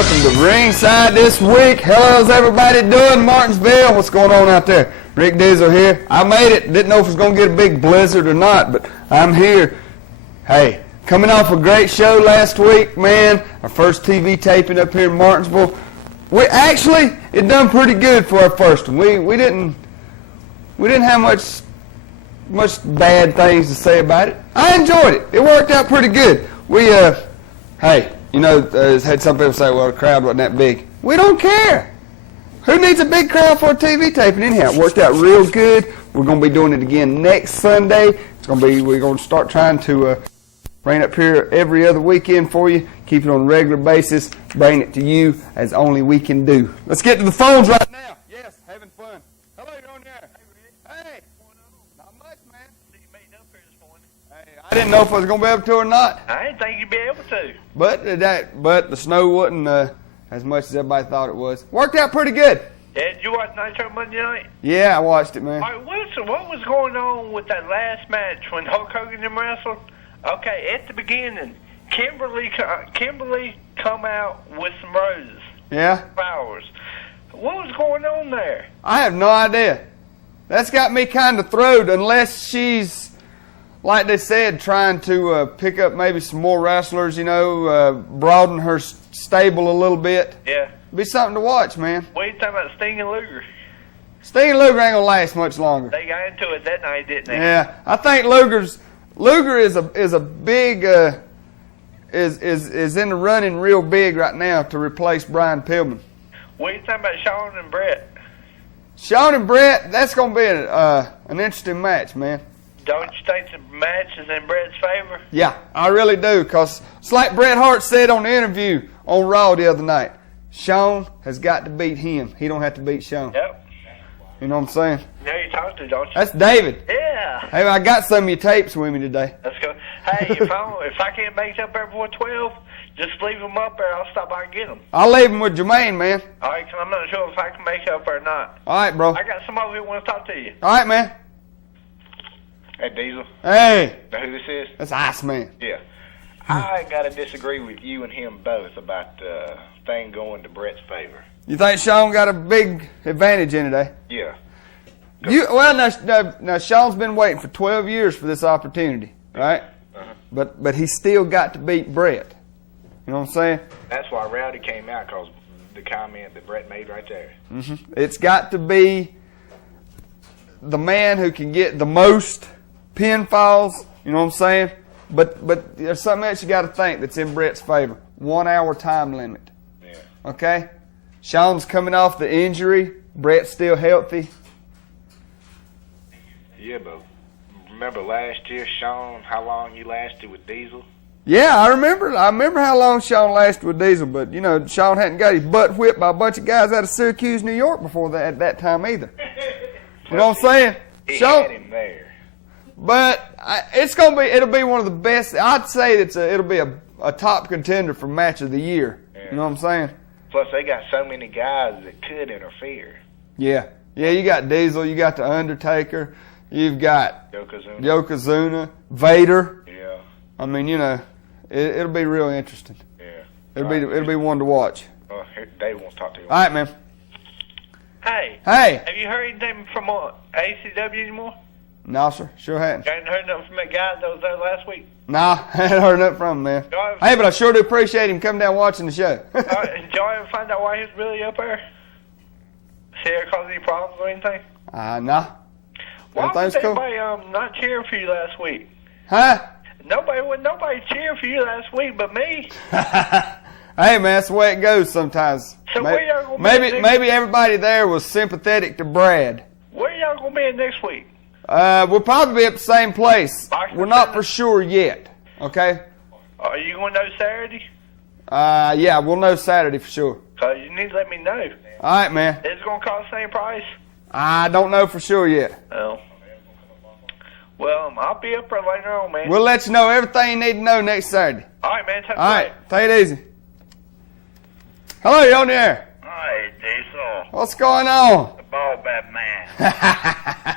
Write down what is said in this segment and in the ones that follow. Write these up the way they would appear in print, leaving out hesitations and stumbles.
welcome to Ringside this week. How's everybody doing, Martinsville? What's going on out there? Rick Deezel here. I made it. Didn't know if it was going to get a big blizzard or not, but I'm here. Hey, coming off a great show last week, man. Our first TV taping up here in Martinsville. It done pretty good for our first one. We didn't have much bad things to say about it. I enjoyed it. It worked out pretty good. Had some people say, well, the crowd wasn't that big. We don't care. Who needs a big crowd for a TV taping anyhow? It worked out real good. We're going to be doing it again next Sunday. We're going to start trying to bring it up here every other weekend for you. Keep it on a regular basis. Bring it to you as only we can do. Let's get to the phones right now. Yes, having fun. Hello, you're on there. Hey, not much, man. You made up here this morning. Hey, I didn't know if I was going to be able to or not. I didn't think you'd be able to. But the snow wasn't as much as everybody thought it was. Worked out pretty good. Yeah, did you watch Nitro Monday night? Yeah, I watched it, man. All right, what was going on with that last match when Hulk Hogan and them wrestled? Okay, at the beginning, Kimberly come out with some roses. Yeah? Flowers. What was going on there? I have no idea. That's got me kind of throwed unless she's, like they said, trying to pick up maybe some more wrestlers, broaden her stable a little bit. Yeah. Be something to watch, man. What are you talking about, Sting and Luger? Sting and Luger ain't gonna last much longer. They got into it that night, didn't they? Yeah, I think Luger is a big is in the running real big right now to replace Brian Pillman. What are you talking about, Shawn and Brett? Shawn and Brett, that's gonna be an interesting match, man. Don't you think the match is in Brett's favor? Yeah, I really do, because it's like Bret Hart said on the interview on Raw the other night. Shawn has got to beat him. He don't have to beat Shawn. Yep. You know what I'm saying? Yeah, you talked to, don't you? That's David. Yeah. Hey, I got some of your tapes with me today. Let's go. Hey, if I can't make it up there before 12, just leave them up there. I'll stop by and get them. I'll leave them with Jermaine, man. All right, 'cause I'm not sure if I can make it up there or not. All right, bro. I got somebody who wants to talk to you. All right, man. Hey, Deezel. Hey. Know who this is? That's Iceman. Yeah. I got to disagree with you and him both about the thing going to Brett's favor. You think Shawn got a big advantage in today? Yeah. Now Shawn's been waiting for 12 years for this opportunity, right? Uh-huh. But he's still got to beat Brett. You know what I'm saying? That's why Rowdy came out, because the comment that Brett made right there. Mm-hmm. It's got to be the man who can get the most pinfalls. You know what I'm saying? But there's something else you got to think that's in Brett's favor. 1 hour time limit. Yeah. Okay? Shawn's coming off the injury. Brett's still healthy. Yeah, but remember last year, Shawn, how long you lasted with Deezel? Yeah, I remember how long Shawn lasted with Deezel, but Shawn hadn't got his butt whipped by a bunch of guys out of Syracuse, New York before that at that time either. You know what I'm saying? He Shawn, had him there. but it'll be one of the best. I'd say it'll be a top contender for match of the year. Yeah. You know what I'm saying? Plus, they got so many guys that could interfere. Yeah. Yeah, you got Deezel, you got The Undertaker, you've got Yokozuna, Vader. Yeah. I mean, it'll be real interesting. Yeah. It'll be one to watch. Here, Dave wants to talk to you. All right, man. Hey. Hey. Have you heard anything from ACW anymore? No, sir. Sure hadn't. You hadn't heard nothing from that guy that was there last week? Nah, I hadn't heard nothing from him, man. Hey, but I sure do appreciate him coming down watching the show. Did y'all ever find out why he was really up there? See it cause any problems or anything? Nah. Why was Everything's cool. everybody not cheering for you last week? Huh? Nobody cheering for you last week but me. Hey, man, that's the way it goes sometimes. So where y'all gonna be Maybe everybody there was sympathetic to Brad. Where y'all gonna be next week? We'll probably be at the same place. Boxing We're not Center? for sure yet. Okay? Are you gonna know Saturday? Yeah, we'll know Saturday for sure. Cause you need to let me know. All right, man. Is it gonna cost the same price? I don't know for sure yet. Oh. Well, I'll be up there later on, man. We'll let you know everything you need to know next Saturday. All right, man. All right, take it easy. Hello, you're on the air. Hi, Deezel. What's going on? The ball bat man.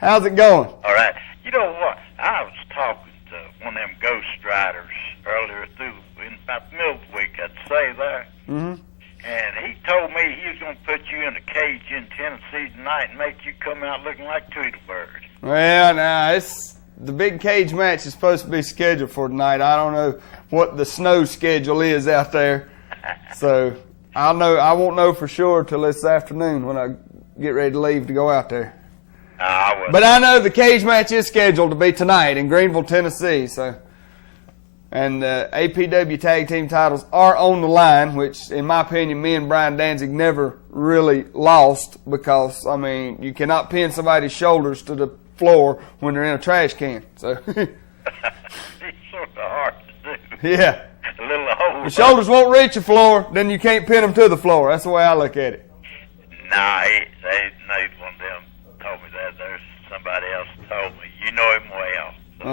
How's it going? All right. You know what? I was talking to one of them ghost riders earlier through in about the middle of the week, I'd say there. And he told me he was going to put you in a cage in Tennessee tonight and make you come out looking like Tweedledbird. Well, now, the big cage match is supposed to be scheduled for tonight. I don't know what the snow schedule is out there. So I won't know for sure till this afternoon when I get ready to leave to go out there. But I know the cage match is scheduled to be tonight in Greenville, Tennessee. So, and APW tag team titles are on the line, which, in my opinion, me and Brian Danzig never really lost because, I mean, you cannot pin somebody's shoulders to the floor when they're in a trash can. So, It's sort of hard to do. yeah. A little hole. The shoulders won't reach the floor, then you can't pin them to the floor. That's the way I look at it. Nah, neither one of them told me that. There's somebody else told me. You know him well. So,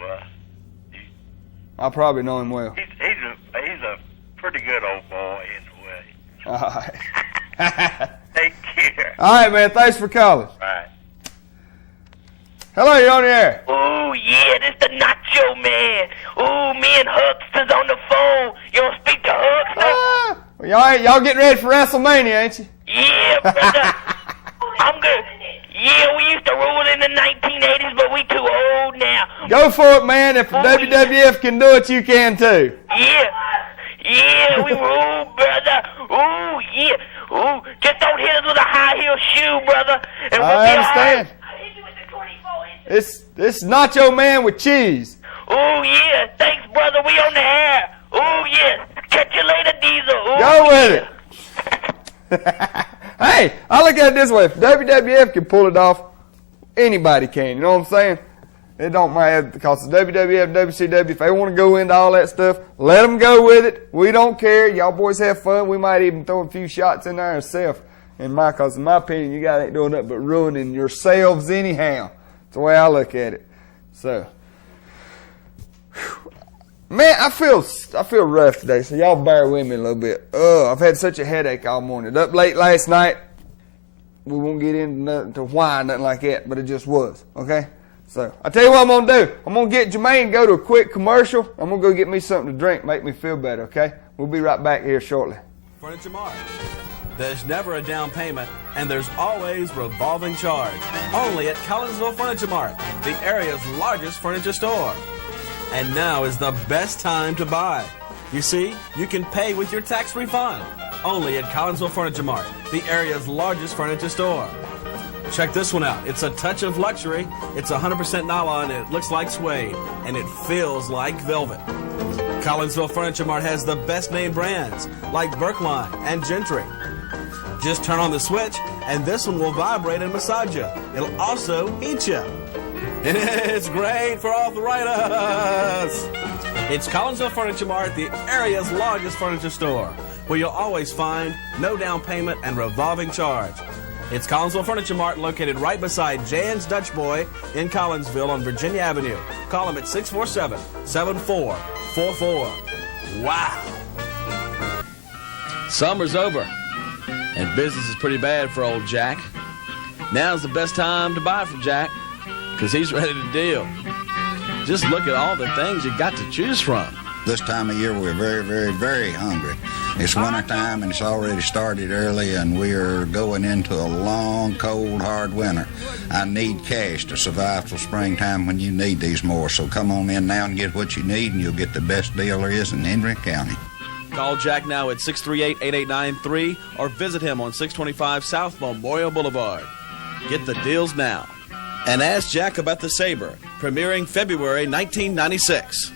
well, I probably know him well. he's a pretty good old boy in a way. All right. Take care. All right, man. Thanks for calling. Right. Hello, you're on the air. Oh, yeah, this the Nacho Man. Oh, me and Huckster's on the phone. You want to speak to Huckster? Well, y'all getting ready for WrestleMania, ain't you? Yeah, brother. I'm good. Yeah, we used to rule in the 1980s, but we too old now. Go for it, man. If the WWF can do it, you can too. Yeah, we rule, brother. Ooh, yeah. Ooh, just don't hit us with a high heel shoe, brother. And we'll I be understand. It's Nacho Man with cheese. Oh, yeah. Thanks, brother. We on the air. Oh, yeah. Catch you later, Deezel. Ooh, Go with it. Hey, I look at it this way. If WWF can pull it off, anybody can. You know what I'm saying? It don't matter because the WWF, WCW, if they want to go into all that stuff, let them go with it. We don't care. Y'all boys have fun. We might even throw a few shots in there ourselves. Because in my opinion, you guys ain't doing nothing but ruining yourselves anyhow. That's the way I look at it. So, man, I feel rough today, so y'all bear with me a little bit. I've had such a headache all morning. Up late last night. We won't get into nothing like that, but it just was, okay? So, I tell you what I'm going to do. I'm going to get Jermaine go to a quick commercial. I'm going to go get me something to drink, make me feel better, okay? We'll be right back here shortly. Furniture Mart. There's never a down payment, and there's always revolving charge. Only at Collinsville Furniture Mart, the area's largest furniture store. And now is the best time to buy. You see, you can pay with your tax refund. Only at Collinsville Furniture Mart, the area's largest furniture store. Check this one out. It's a touch of luxury. It's 100% nylon, and it looks like suede, and it feels like velvet. Collinsville Furniture Mart has the best name brands like Berkline and Gentry. Just turn on the switch, and this one will vibrate and massage you. It'll also heat you. And it's great for arthritis. It's Collinsville Furniture Mart, the area's largest furniture store, where you'll always find no down payment and revolving charge. It's Collinsville Furniture Mart, located right beside Jan's Dutch Boy in Collinsville on Virginia Avenue. Call them at 647-7444. Wow. Summer's over, and business is pretty bad for old Jack. Now's the best time to buy from Jack, because he's ready to deal. Just look at all the things you got to choose from. This time of year, we're very, very, very hungry. It's wintertime, and it's already started early, and we are going into a long, cold, hard winter. I need cash to survive till springtime when you need these more. So come on in now and get what you need, and you'll get the best deal there is in Hendrick County. Call Jack now at 638-8893 or visit him on 625 South Memorial Boulevard. Get the deals now. And ask Jack about the Sabre, premiering February 1996.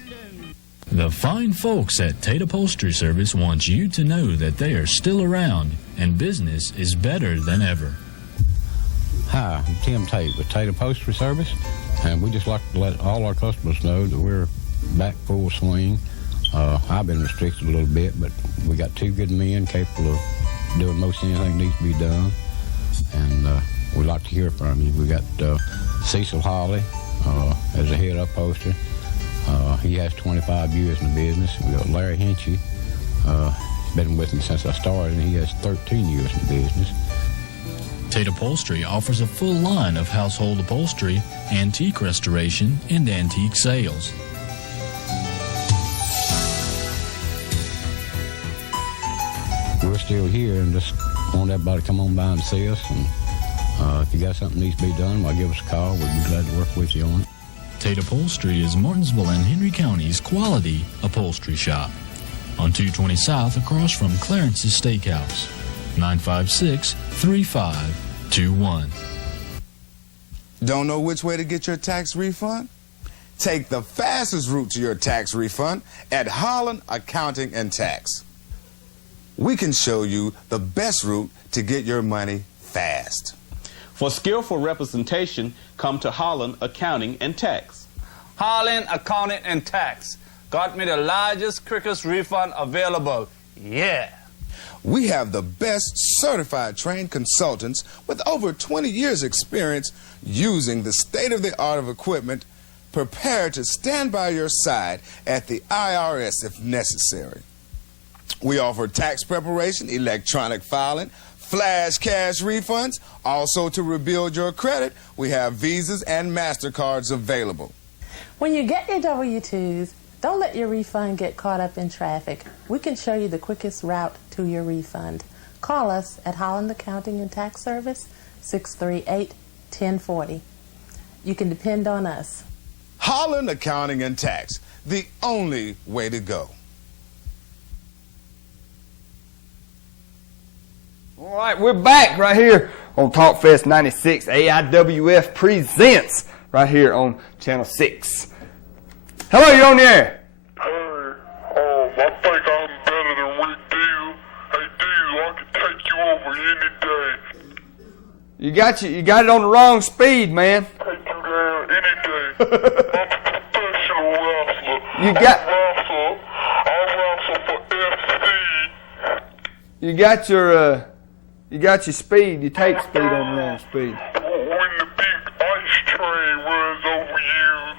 The fine folks at Tate Upholstery Service want you to know that they are still around and business is better than ever. Hi, I'm Tim Tate with Tate Upholstery Service, and we just like to let all our customers know that we're back full swing. I've been restricted a little bit, but we got two good men capable of doing most anything that needs to be done, and we'd like to hear from you. We got Cecil Hawley as the head upholsterer. He has 25 years in the business. We got Larry Hinchy. He's been with me since I started, and he has 13 years in the business. Tate Upholstery offers a full line of household upholstery, antique restoration, and antique sales. still here and just want everybody to come on by and see us. And if you got something that needs to be done, well, give us a call. We'd be glad to work with you on it. Tate Upholstery is Martinsville and Henry County's quality upholstery shop. On 220 South across from Clarence's Steakhouse. 956-3521. Don't know which way to get your tax refund? Take the fastest route to your tax refund at Holland Accounting and Tax. We can show you the best route to get your money fast. For skillful representation, come to Holland Accounting and Tax. Holland Accounting and Tax. Got me the largest, quickest refund available. Yeah. We have the best certified trained consultants with over 20 years experience using the state-of-the-art of equipment, prepared to stand by your side at the IRS if necessary. We offer tax preparation, electronic filing, flash cash refunds. Also, to rebuild your credit, we have Visas and MasterCards available. When you get your W-2s, don't let your refund get caught up in traffic. We can show you the quickest route to your refund. Call us at Holland Accounting and Tax Service, 638-1040. You can depend on us. Holland Accounting and Tax, the only way to go. All right, we're back right here on Talk Fest 96. AIWF presents right here on Channel 6. Hello, you're on the air. Hey, I think I'm better than Rick Deezel. Hey, Deezel, I can take you over any day. You got it on the wrong speed, man. Take you down any day. I'm a professional wrestler. You got. I wrestle for FC. You got your speed. You take speed on the wrong speed. When the big ice train runs over you.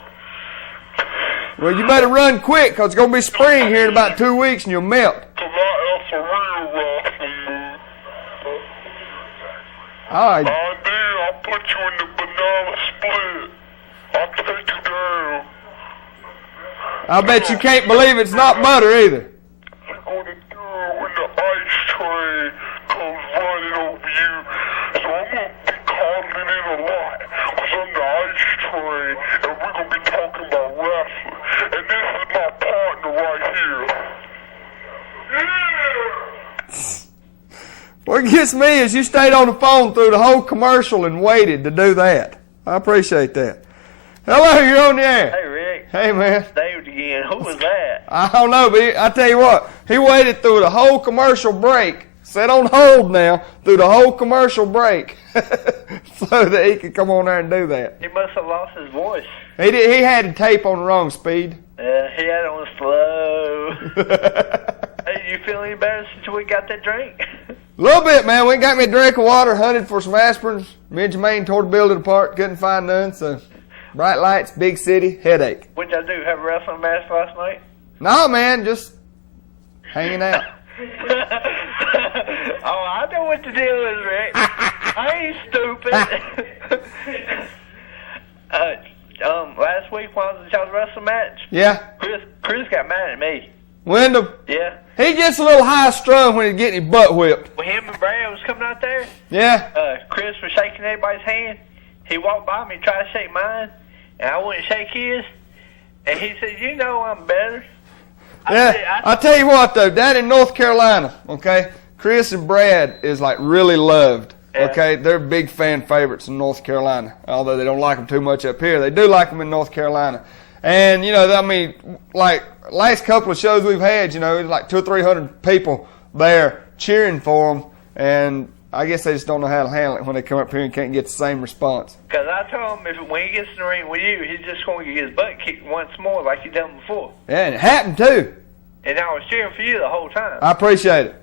Well, you better run quick, because it's going to be spring here in about 2 weeks and you'll melt. Because that's a real wrestling move. All right. I'll put you in the banana split. I'll take you down. I bet you can't believe it's not butter either. You're going to do it when the ice train comes running over you. So I'm going to be calling it in a lot. Because I'm the ice train, and we're going to be talking about wrestling. And this is my partner right here. Yeah! What gets me is you stayed on the phone through the whole commercial and waited to do that. I appreciate that. Hello, you're on the air. Hey, Rick. Hey, man. David again. Who was that? I don't know, but I tell you what, he waited through the whole commercial break, set on hold now, through the whole commercial break, so that he could come on there and do that. He must have lost his voice. He had the tape on the wrong speed. Yeah, he had it on slow. Hey, you feel any better since we got that drink? A little bit, man. We got me a drink of water, hunted for some aspirins. Me and Jermaine tore the building apart, couldn't find none, so bright lights, big city, headache. What'd y'all do, have a wrestling match last night? No, man, just hanging out. Oh, I know what the deal is, Rick. I ain't stupid. Last week when I was at y'all's wrestling match, Yeah. Chris got mad at me. Wyndham? Yeah. He gets a little high strung when he's getting his butt whipped. When him and Brad was coming out there, Yeah. Chris was shaking everybody's hand. He walked by me, tried to shake mine, and I wouldn't shake his. And he said, "You know I'm better." I'll tell you what, though, down in North Carolina, okay, Chris and Brad is, like, really loved, okay? They're big fan favorites in North Carolina, although they don't like them too much up here. They do like them in North Carolina. And, you know, I mean, like, last couple of shows we've had, you know, like 200 or 300 people there cheering for them, and I guess they just don't know how to handle it when they come up here and can't get the same response. Because I told him when he gets in the ring with you, he's just going to get his butt kicked once more like he done before. Yeah, and it happened, too. And I was cheering for you the whole time. I appreciate it.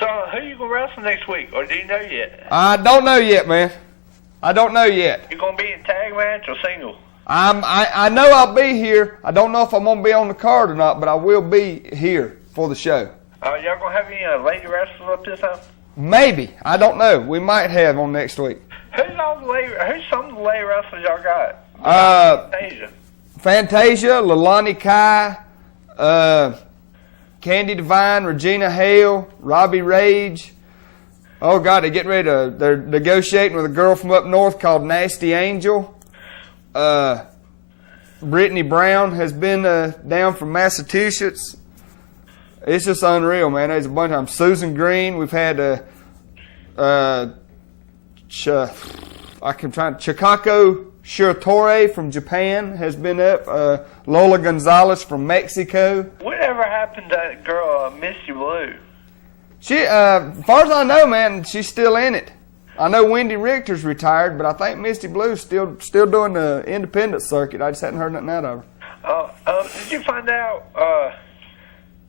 So, who you going to wrestle next week, or do you know yet? I don't know yet, man. I don't know yet. You going to be in tag match or single? I know I'll be here. I don't know if I'm going to be on the card or not, but I will be here for the show. Y'all going to have any lady wrestlers up this time? Maybe. I don't know. We might have on next week. Who's some of the lady wrestlers y'all got? Fantasia, Leilani Kai, Candy Devine, Regina Hale, Robbie Rage. Oh, God, they're negotiating with a girl from up north called Nasty Angel. Brittany Brown has been down from Massachusetts. It's just unreal, man. There's a bunch of them. Susan Green. We've had Chikako Shiratore from Japan has been up. Lola Gonzalez from Mexico. Whatever happened to that girl, Misty Blue? She, as far as I know, man, she's still in it. I know Wendy Richter's retired, but I think Misty Blue's still doing the independent circuit. I just hadn't heard nothing out of her. Did you find out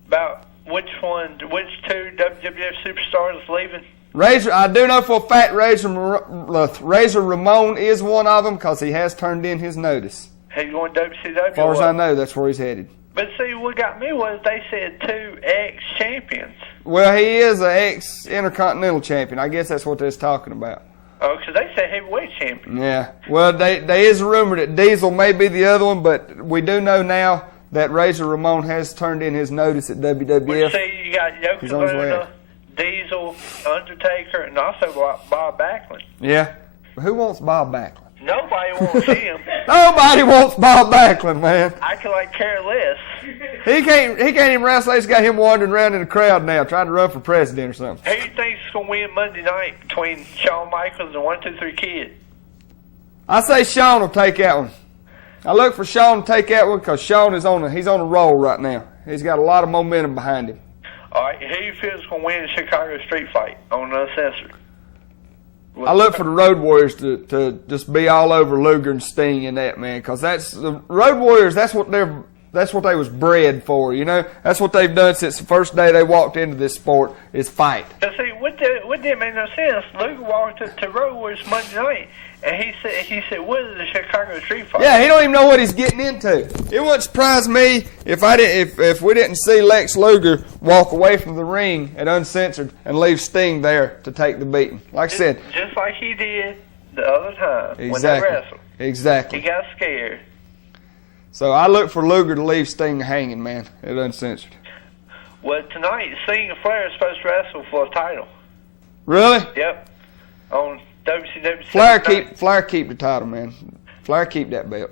about which two WWF superstars is leaving? Razor, I do know for a fact Razor Ramon is one of them because he has turned in his notice. He's going to WCW? As far as I know, that's where he's headed. But see, what got me was they said 2 ex-champions. Well, he is an ex-intercontinental champion. I guess that's what they're talking about. Oh, because they said heavyweight champion. Yeah. Well, there is a rumor that Deezel may be the other one, but we do know now that Razor Ramon has turned in his notice at WWF. Well, see, you got Yokozuna, Deezel, Undertaker, and also Bob Backlund. Yeah. Who wants Bob Backlund? Nobody wants him. Nobody wants Bob Backlund, man. I could care less. He can't even wrestle. They just got him wandering around in the crowd now, trying to run for president or something. Who do you think's gonna win Monday night between Shawn Michaels and 1-2-3 Kid? I say Shawn will take that one. I look for Shawn to take that one because Shawn is he's on a roll right now. He's got a lot of momentum behind him. All right, who do you feel is gonna win the Chicago Street Fight on Uncensored? I look for the Road Warriors to just be all over Luger and Sting in that, man, because that's the Road Warriors. That's what they was bred for, you know. That's what they've done since the first day they walked into this sport is fight. But see, what didn't make no sense? Luger walked to Road Warriors Monday night, and he said, "What is the Chicago Street Fight?" Yeah, he don't even know what he's getting into. It wouldn't surprise me if we didn't see Lex Luger walk away from the ring at Uncensored and leave Sting there to take the beating. Like I said, just like he did the other time when they wrestled. Exactly. He got scared. So I look for Luger to leave Sting hanging, man, at Uncensored. Well, tonight, Sting and Flair are supposed to wrestle for a title. Really? Yep. On WCW. Flair keep the title, man. Flair keep that belt.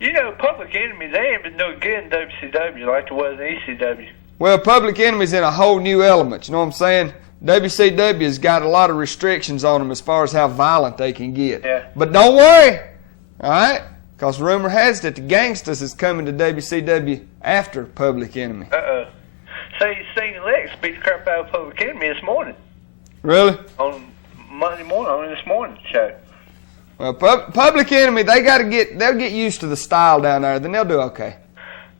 You know, Public Enemy, they ain't been doing good in WCW like it was in ECW. Well, Public Enemy's in a whole new element, you know what I'm saying? WCW's got a lot of restrictions on them as far as how violent they can get. Yeah. But don't worry, all right? Because rumor has it that the Gangsters is coming to WCW after Public Enemy. Uh-oh. See, Sting and Lex beat the crap out of Public Enemy this morning. Really? On Monday morning, on this morning show. Well, Public Enemy, they'll get used to the style down there, then they'll do okay.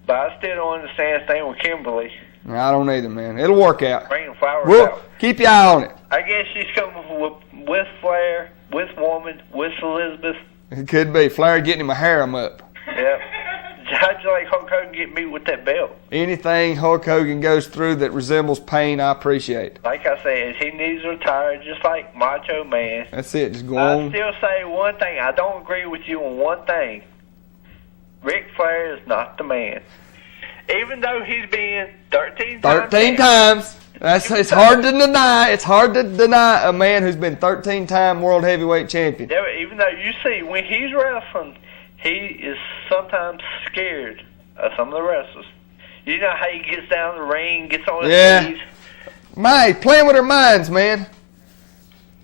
But I still don't understand the thing with Kimberly. I don't either, man. It'll work out. Bringing flowers out. Keep your eye on it. I guess she's coming with Flair, with Woman, with Elizabeth. It could be. Flair getting him a harem up. Yep. How'd you like Hulk Hogan get beat with that belt? Anything Hulk Hogan goes through that resembles pain, I appreciate. Like I said, he needs to retire just like Macho Man. That's it. Just go on. I still say one thing. I don't agree with you on one thing. Ric Flair is not the man. Even though he's been 13 times. 13 times. It's hard to deny. It's hard to deny a man who's been 13-time world heavyweight champion. Yeah, even though you see, when he's wrestling, he is sometimes scared of some of the wrestlers. You know how he gets down the ring, gets on his knees. Man, playing with their minds, man.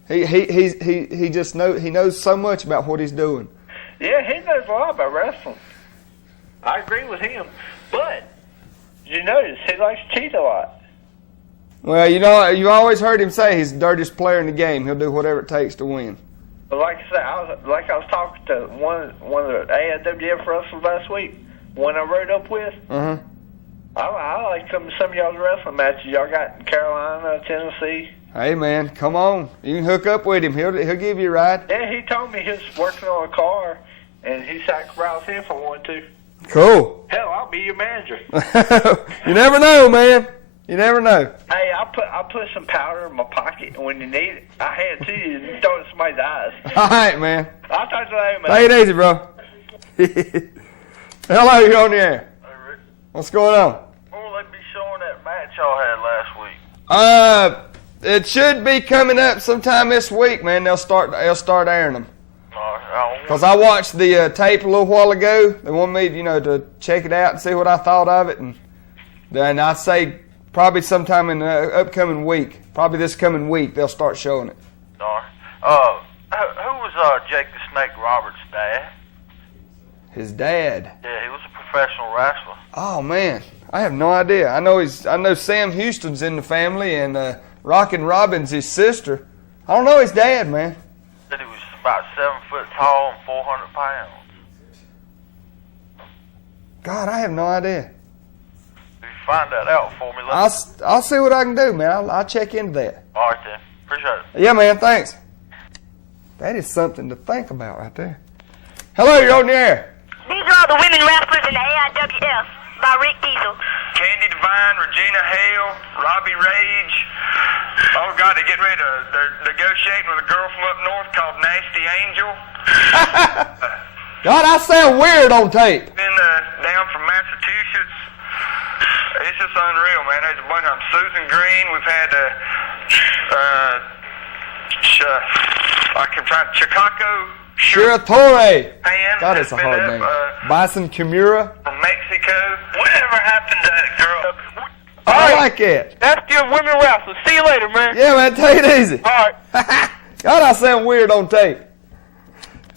He just knows so much about what he's doing. Yeah, he knows a lot about wrestling. I agree with him, but you notice he likes to cheat a lot. Well, you know, you've always heard him say he's the dirtiest player in the game. He'll do whatever it takes to win. But like I said, I was talking to one of the AIWF wrestlers last week, one I rode up with. Uh-huh. I like some of y'all's wrestling matches y'all got in Carolina, Tennessee. Hey, man, come on. You can hook up with him. He'll give you a ride. Yeah, he told me he was working on a car, and he said Rouse in if I wanted to. Cool. Hell, I'll be your manager. You never know, man. You never know. Hey, I'll put some powder in my pocket, and when you need it, I hand it to you and throw it in somebody's eyes. All right, man. I'll talk to you later, man. Take it easy, bro. Hello, you're on the air. Hey, Rick. What's going on? When will they be showing that match y'all had last week? It should be coming up sometime this week, man. They'll start airing them. Because I watched the tape a little while ago. They want me, to check it out and see what I thought of it. And then I'd say probably sometime in the upcoming week, probably this coming week, they'll start showing it. All right. Who was Jake the Snake Roberts' dad? His dad? Yeah, he was a professional wrestler. Oh, man. I have no idea. I know Sam Houston's in the family, and Rockin' Robin's his sister. I don't know his dad, man. Said he was about 7 foot tall and 400 pounds. God, I have no idea. If you find that out for me, I'll see what I can do, man. I'll check into that. All right, then. Appreciate it. Yeah, man, thanks. That is something to think about right there. Hello, you're on the air. These are all the women wrestlers in the AIWF by Rick Deezel. Candy Divine, Regina Hale, Robbie Rage. Oh, God, they're getting ready to, they're negotiating with a girl from up north called Nasty Angel. God, I sound weird on tape. Then down from Massachusetts. It's just unreal, man. There's a bunch of them. Susan Green. We've had, I can find Chicago. Shiratore. Pan. God, it's a hard name. Bison Kimura. From Mexico. Whatever happened to that girl? I like it. That's your women wrestling. See you later, man. Yeah, man, take it easy. All right. God, I sound weird on tape.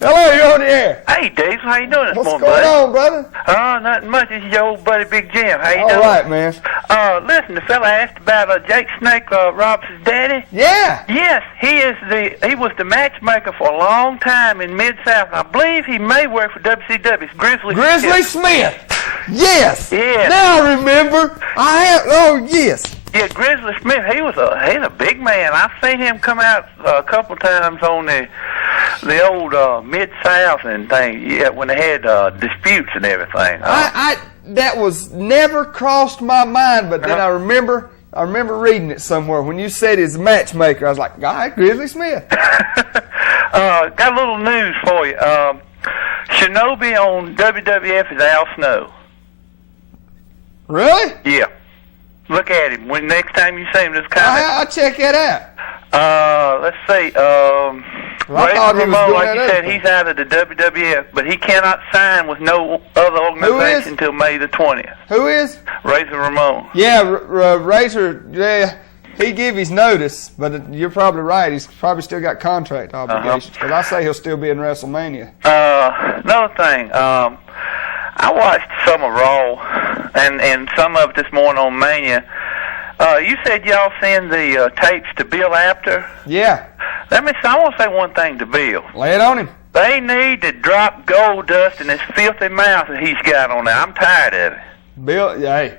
Hello, you're on the air. Hey, Dave, how you doing this What's morning, going buddy? on, brother? Nothing much. This is your old buddy, Big Jim. How you All doing? right, man. Listen, the fella asked about Jake Snake Roberts' daddy. Yeah. Yes, he was the matchmaker for a long time in Mid-South. I believe he may work for WCW. It's Grizzly Smith. Yes. Yeah. Now I remember. Oh, yes. Yeah, Grizzly Smith. He's a big man. I've seen him come out a couple times on the old Mid-South and things. Yeah, when they had disputes and everything. That was never crossed my mind, but then I remember reading it somewhere. When you said he's a matchmaker, I was like, God, Grizzly Smith. Got a little news for you. Shinobi on WWF is Al Snow. Really? Yeah. Look at him. When next time you see him, just comment. I'll check that out. Let's see. Razor Ramon, like you said, he's out of the WWF, but he cannot sign with no other organization until May the 20th. Who is? Razor Ramon. Yeah, Razor, yeah, he gave his notice, but you're probably right. He's probably still got contract obligations, because I say he'll still be in WrestleMania. Another thing, I watched some of Raw and some of it this morning on Mania. You said y'all send the tapes to Bill Apter? Yeah. I want to say one thing to Bill. Lay it on him. They need to drop gold dust in this filthy mouth that he's got on there. I'm tired of it. Bill, hey.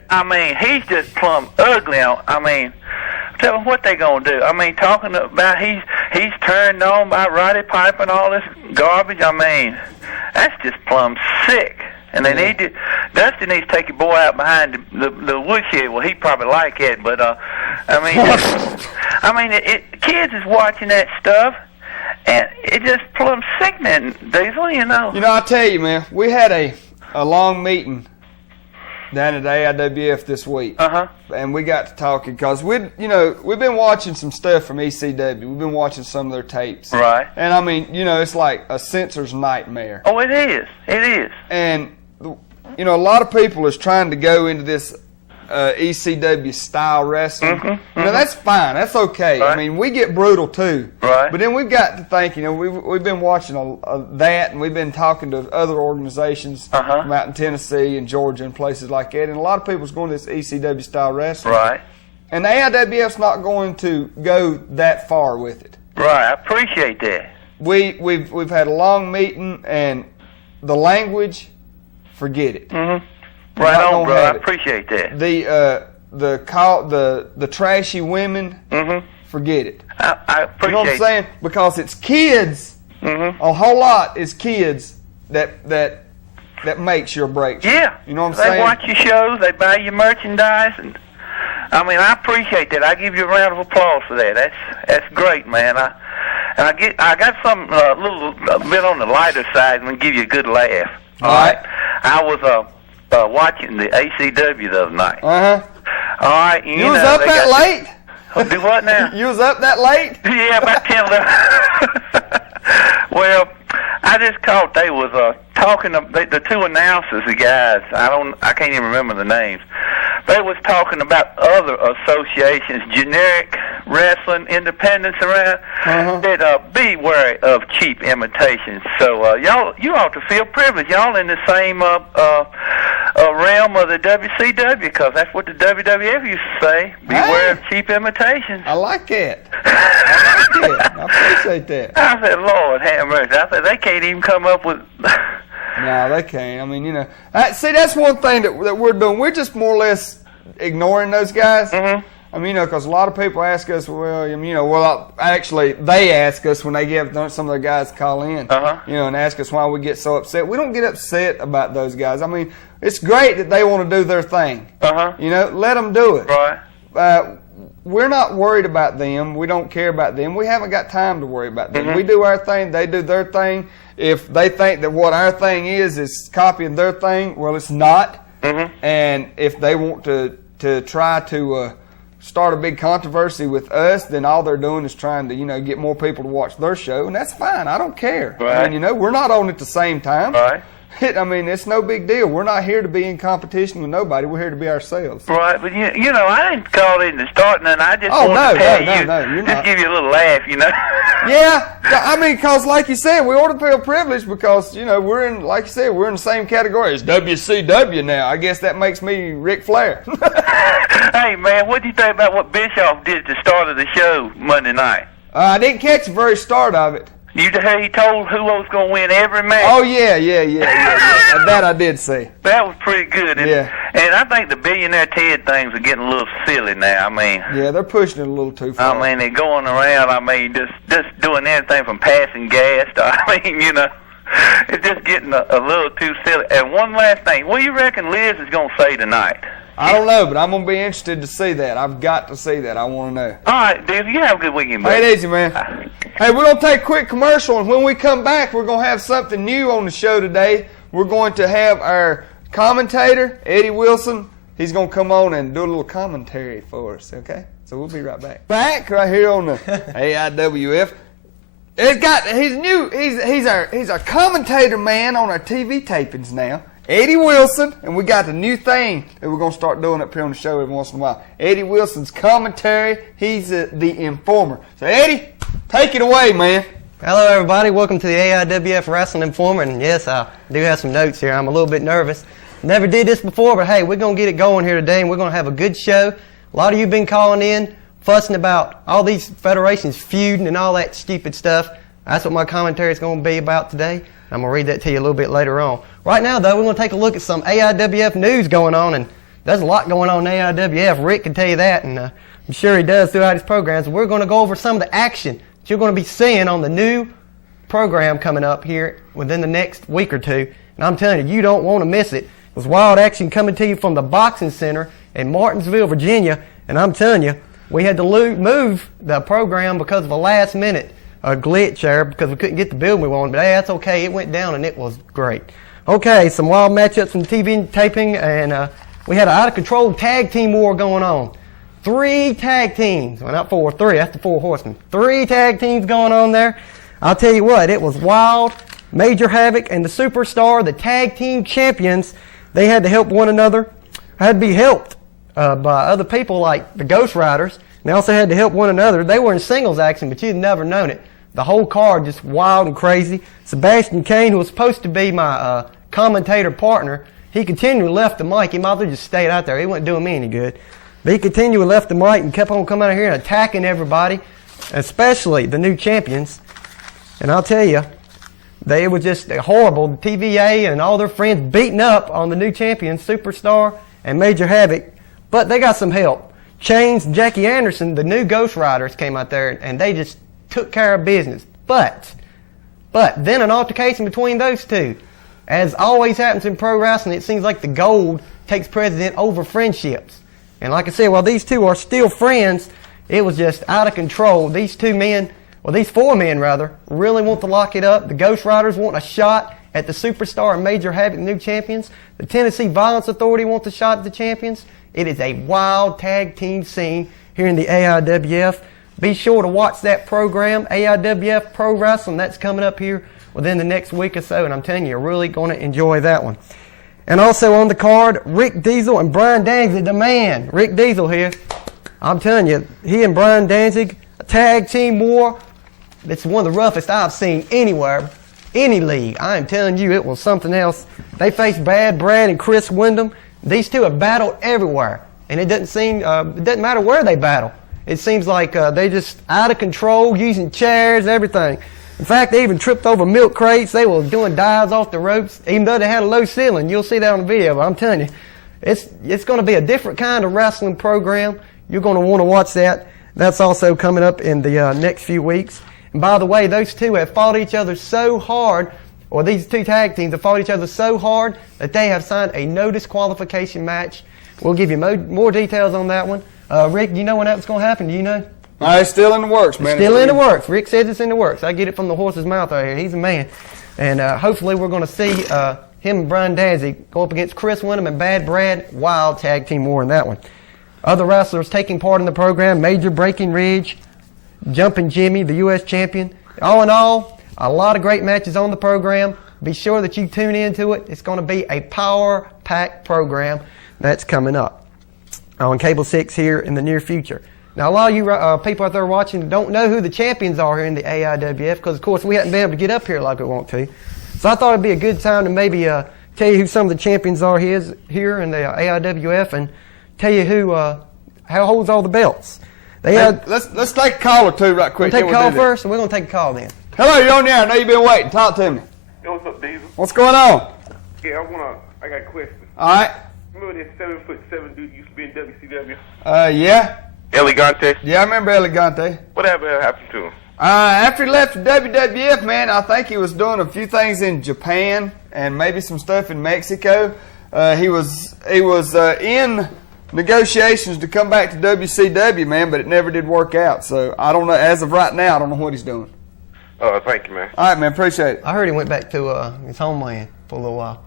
He's just plumb ugly. Tell them what they gonna do. Talking about he's turned on by Roddy Piper and all this garbage. That's just plumb sick. And they need to. Dusty needs to take your boy out behind the woodshed. Well, he'd probably like it, but kids is watching that stuff, and it just plumb sickening. Diesel, You know, I tell you, man, we had a long meeting down at the AIWF this week, and we got to talking because we've been watching some stuff from ECW. We've been watching some of their tapes, right? And it's like a censor's nightmare. Oh, it is. It is. And a lot of people is trying to go into this ECW style wrestling. That's fine. That's okay. Right. We get brutal too. Right. But then we've got to think. We've been watching that, and we've been talking to other organizations from out in Tennessee and Georgia and places like that. And a lot of people's going to this ECW style wrestling. Right. And the AIWF's not going to go that far with it. Right. I appreciate that. We've had a long meeting, and the language, forget it. Right on, bro. I appreciate that. The trashy women, forget it. I appreciate. You know what I'm saying? Because it's kids. A whole lot is kids that makes your breaks. Yeah. You know what I'm saying? They watch your shows. They buy your merchandise, and I appreciate that. I give you a round of applause for that. That's great, man. I got some little bit on the lighter side and give you a good laugh. All right. I was watching the ACW the other night. All right. You was up that late? Do what now? You was up that late? Yeah, about 10, 11. Well, I just caught they was talking. The two announcers, the guys. I can't even remember the names. They was talking about other associations, generic wrestling, independents around. That be wary of cheap imitations. So you ought to feel privileged. Y'all in the same realm of the WCW, because that's what the WWF used to say. Beware of cheap imitations. I like it. I like it. I appreciate that. I said, Lord have mercy. I said, they can't even come up with... No, they can't. I mean, see, that's one thing that we're doing. We're just more or less ignoring those guys. Mm-hmm. I mean, because a lot of people ask us, actually, they ask us when they get some of the guys call in, and ask us why we get so upset. We don't get upset about those guys. I mean, it's great that they want to do their thing. Let them do it. Right. We're not worried about them. We don't care about them. We haven't got time to worry about them. We do our thing. They do their thing. If they think that what our thing is copying their thing, well, it's not. And if they want to try to start a big controversy with us, then all they're doing is trying to, get more people to watch their show, and that's fine. I don't care. Right. I mean, we're not on at the same time. Right. I mean, it's no big deal. We're not here to be in competition with nobody. We're here to be ourselves. Right, but I didn't call it in the start, and I just wanted to tell you, just give you a little laugh, Yeah, I mean, because like you said, we ought to feel privileged because, we're in, like you said, we're in the same category as WCW now. I guess that makes me Ric Flair. Hey, man, what do you think about what Bischoff did at the start of the show Monday night? I didn't catch the very start of it. He told who was going to win every match. Oh, yeah. That I did see. That was pretty good. And I think the Billionaire Ted things are getting a little silly now. I mean... Yeah, they're pushing it a little too far. I mean, they're going around, just doing anything from passing gas to, it's just getting a little too silly. And one last thing. What do you reckon Liz is going to say tonight? I don't know, but I'm going to be interested to see that. I've got to see that. I want to know. All right, Deezel, you have a good weekend, buddy. Hey, it easy, man. Hey, we're going to take a quick commercial, and when we come back, we're going to have something new on the show today. We're going to have our commentator, Eddie Wilson. He's going to come on and do a little commentary for us, okay? So we'll be right back. Back right here on the AIWF. He's our commentator man on our TV tapings now. Eddie Wilson, and we got the new thing that we're going to start doing up here on the show every once in a while. Eddie Wilson's commentary. He's the informer. So, Eddie, take it away, man. Hello, everybody. Welcome to the AIWF Wrestling Informer. And, yes, I do have some notes here. I'm a little bit nervous. Never did this before, but, hey, we're going to get it going here today, and we're going to have a good show. A lot of you have been calling in, fussing about all these federations feuding and all that stupid stuff. That's what my commentary is going to be about today. I'm going to read that to you a little bit later on. Right now, though, we're going to take a look at some AIWF news going on, and there's a lot going on in AIWF. Rick can tell you that, and I'm sure he does throughout his programs. We're going to go over some of the action that you're going to be seeing on the new program coming up here within the next week or two. And I'm telling you, you don't want to miss it. There's wild action coming to you from the Boxing Center in Martinsville, Virginia, and I'm telling you, we had to move the program because of a last-minute glitch there because we couldn't get the building we wanted. But, hey, that's okay. It went down, and it was great. Okay, some wild matchups from TV taping, and we had an out-of-control tag team war going on. 3 tag teams. Well, not 4, 3. That's the 4 horsemen. 3 tag teams going on there. I'll tell you what, it was wild. Major Havoc and the Superstar, the tag team champions, they had to help one another. Had to be helped by other people like the Ghost Riders. They also had to help one another. They were in singles action, but you'd never known it. The whole card just wild and crazy. Sebastian Kane, who was supposed to be my commentator partner, he continually left the mic. He might as well just stayed out there. He wasn't doing me any good. But he continually left the mic and kept on coming out here and attacking everybody, especially the new champions. And I'll tell you, they were just horrible. The TVA and all their friends beating up on the new champions, Superstar and Major Havoc. But they got some help. Chains and Jackie Anderson, the new Ghost Riders, came out there and they just took care of business. But then an altercation between those two. As always happens in pro wrestling, it seems like the gold takes precedent over friendships. And like I said, while these two are still friends, it was just out of control. These 4 men really want to lock it up. The Ghost Riders want a shot at the Superstar and Major Havoc new champions. The Tennessee Violence Authority wants a shot at the champions. It is a wild tag team scene here in the AIWF. Be sure to watch that program, AIWF Pro Wrestling. That's coming up here within the next week or so, and I'm telling you, you're really going to enjoy that one. And also on the card, Rick Deezel and Brian Danzig, the man. Rick Deezel here. I'm telling you, he and Brian Danzig, a tag team war. It's one of the roughest I've seen anywhere, any league. I am telling you, it was something else. They faced Bad Brad and Chris Wyndham. These two have battled everywhere, and it doesn't matter where they battle. It seems like they just out of control, using chairs, everything. In fact, they even tripped over milk crates. They were doing dives off the ropes, even though they had a low ceiling. You'll see that on the video, but I'm telling you, it's going to be a different kind of wrestling program. You're going to want to watch that. That's also coming up in the next few weeks. And by the way, those two have fought each other so hard, or these two tag teams have fought each other so hard that they have signed a no disqualification match. We'll give you more details on that one. Rick, do you know when that's going to happen? Do you know? It's still in the works, man. Still in the works. Rick says it's in the works. I get it from the horse's mouth right here. He's a man. And hopefully we're going to see him and Brian Danzig go up against Chris Wyndham and Bad Brad. Wild tag team war in that one. Other wrestlers taking part in the program, Major Breckenridge, Jumpin' Jimmy, the U.S. champion. All in all, a lot of great matches on the program. Be sure that you tune into it. It's going to be a power-packed program that's coming up on Cable 6 here in the near future. Now, a lot of you people out there watching don't know who the champions are here in the AIWF because, of course, we haven't been able to get up here like we want to. So I thought it'd be a good time to maybe tell you who some of the champions are here in the AIWF and tell you who holds all the belts. Let's take a call or two right quick. We'll take a call first, and we're going to take a call then. Hello, you're on the air. I know you've been waiting. Talk to me. Hey, what's up, Deezel? What's going on? Yeah, I got a question. All right. Remember this 7'7" dude used to be in WCW? Yeah. Elegante? Yeah, I remember Elegante. Whatever happened to him? After he left the WWF, man, I think he was doing a few things in Japan and maybe some stuff in Mexico. He was in negotiations to come back to WCW, man, but it never did work out. So I don't know. As of right now, I don't know what he's doing. Oh, thank you, man. All right, man. Appreciate it. I heard he went back to his homeland for a little while.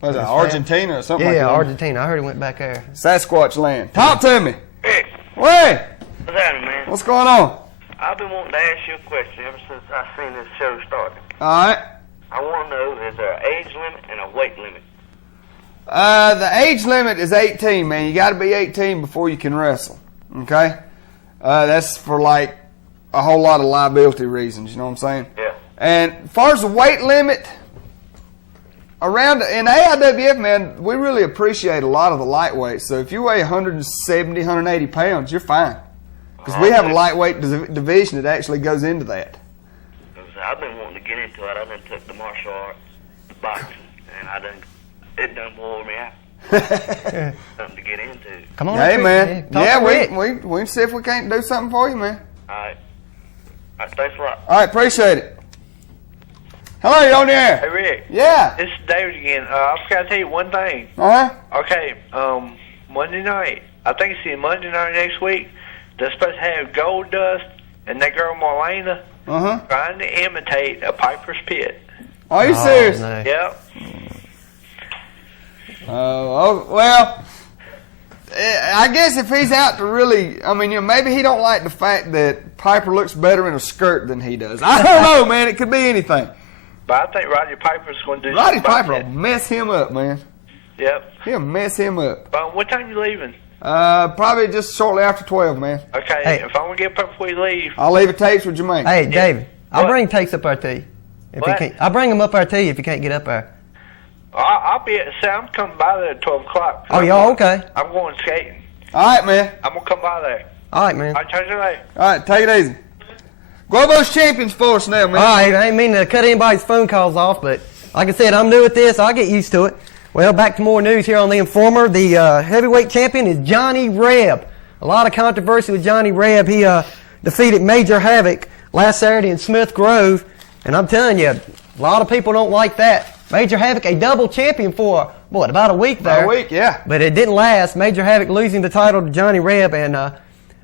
Was it Argentina or something like that? Yeah, Argentina. I heard he went back there. Sasquatch land. Talk to me. Hey. Hey. What's happening, man? What's going on? I've been wanting to ask you a question ever since I seen this show started. All right. I want to know, is there an age limit and a weight limit? The age limit is 18, man. You got to be 18 before you can wrestle. Okay? That's for like a whole lot of liability reasons. You know what I'm saying? Yeah. And as far as the weight limit, in AIWF, man, we really appreciate a lot of the lightweights. So if you weigh 170, 180 pounds, you're fine. Because we have a lightweight division that actually goes into that. I've been wanting to get into it. I done took the martial arts, the boxing, and it done wore me out. Something to get into. Come on, hey, man. Yeah, Rick. we can see if we can't do something for you, man. All right. Thanks a lot. All right, appreciate it. Hello, you're on the air. Hey, Rick. Yeah. This is David again. I forgot to tell you one thing. Uh-huh. Okay, Monday night. I think it's Monday night next week. They're supposed to have Gold Dust and that girl Marlena trying to imitate a Piper's Pit. Are you serious? No. Yep. Well, I guess if he's out to really, I mean, maybe he don't like the fact that Piper looks better in a skirt than he does. I don't know, man. It could be anything. But I think Roddy Piper's going to do Roddy something Piper about will mess him up, man. Yep. He'll mess him up. What time you leaving? Probably just shortly after 12, man. Okay, Hey. if I want to get up before you leave. I'll leave a tapes with Jermaine. Hey, David, I'll bring tapes up there to you. If you What? can't, I'll bring them up there to you if you can't get up there. I'll be I'm coming by there at 12 o'clock. Oh, y'all okay? I'm going skating. All right, man. I'm going to come by there. All right, man. I'll charge you later. All right, take it easy. Grab those champions for us now, man. All right, I ain't mean to cut anybody's phone calls off, but like I said, I'm new at this. I'll get used to it. Well, back to more news here on The Informer. The heavyweight champion is Johnny Reb. A lot of controversy with Johnny Reb. He defeated Major Havoc last Saturday in Smith Grove, and I'm telling you, a lot of people don't like that. Major Havoc, a double champion for, about a week there. About a week, yeah. But it didn't last. Major Havoc losing the title to Johnny Reb, and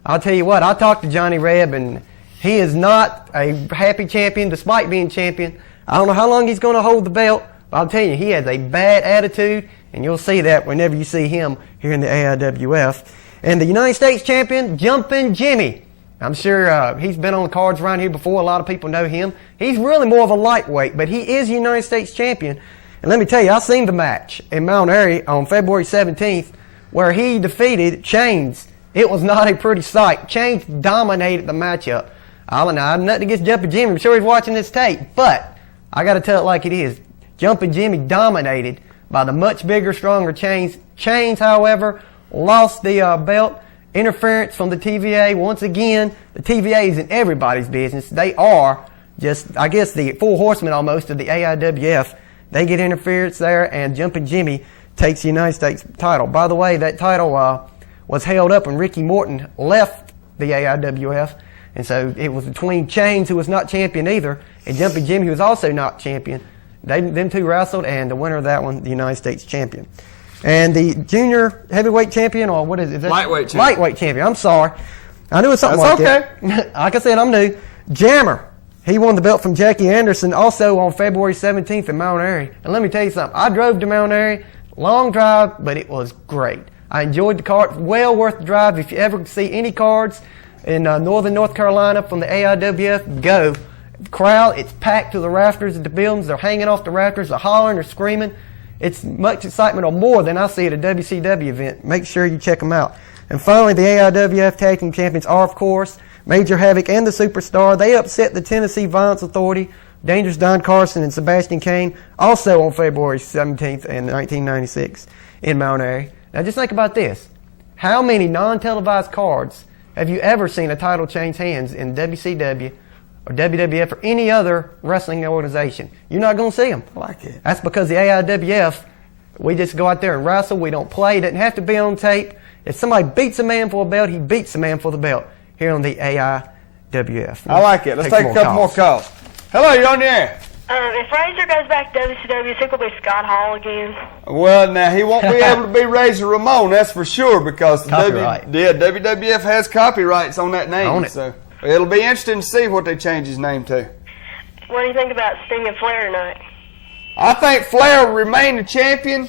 I'll tell you what, I talked to Johnny Reb, and he is not a happy champion despite being champion. I don't know how long he's going to hold the belt, but I'll tell you, he has a bad attitude, and you'll see that whenever you see him here in the AIWF. And the United States champion, Jumpin' Jimmy. I'm sure he's been on the cards around here before. A lot of people know him. He's really more of a lightweight, but he is United States champion. And let me tell you, I seen the match in Mount Airy on February 17th where he defeated Chains. It was not a pretty sight. Chains dominated the matchup. I'm nothing against Jumpin' Jimmy. I'm sure he's watching this tape, but I got to tell it like it is. Jumpin' Jimmy dominated by the much bigger, stronger Chains. Chains, however, lost the belt. Interference from the TVA. Once again, the TVA is in everybody's business. They are just, I guess, the four horsemen almost of the AIWF. They get interference there, and Jumpin' Jimmy takes the United States title. By the way, that title was held up when Ricky Morton left the AIWF, and so it was between Chains, who was not champion either, and Jumpin' Jimmy, who was also not champion. Them two wrestled, and the winner of that one, the United States champion. And the junior heavyweight champion, or what is it? Lightweight champion. Lightweight champion. I'm sorry. I knew it was something That's like that. Like I said, I'm new. Jammer. He won the belt from Jackie Anderson also on February 17th in Mount Airy. And let me tell you something. I drove to Mount Airy. Long drive, but it was great. I enjoyed the card. Well worth the drive. If you ever see any cards in northern North Carolina from the AIWF, go. The crowd, it's packed to the rafters of the buildings. They're hanging off the rafters. They're hollering. They're screaming. It's much excitement or more than I see at a WCW event. Make sure you check them out. And finally, the AIWF Tag Team Champions are, of course, Major Havoc and the Superstar. They upset the Tennessee Violence Authority, Dangerous Don Carson and Sebastian Kane, also on February 17th in 1996 in Mount Airy. Now just think about this. How many non-televised cards have you ever seen a title change hands in WCW or WWF or any other wrestling organization? You're not going to see them. I like it. That's because the AIWF, we just go out there and wrestle. We don't play. It doesn't have to be on tape. If somebody beats a man for a belt, he beats a man for the belt here on the AIWF. I like it. Let's take a couple more calls. Hello, you're on the air. If Razor goes back to WCW, is it going to be Scott Hall again? Well, now, he won't be able to be Razor Ramon, that's for sure, because Copyright. WWF has copyrights on that name. On it. So it'll be interesting to see what they change his name to. What do you think about Sting and Flair tonight? I think Flair will remain the champion.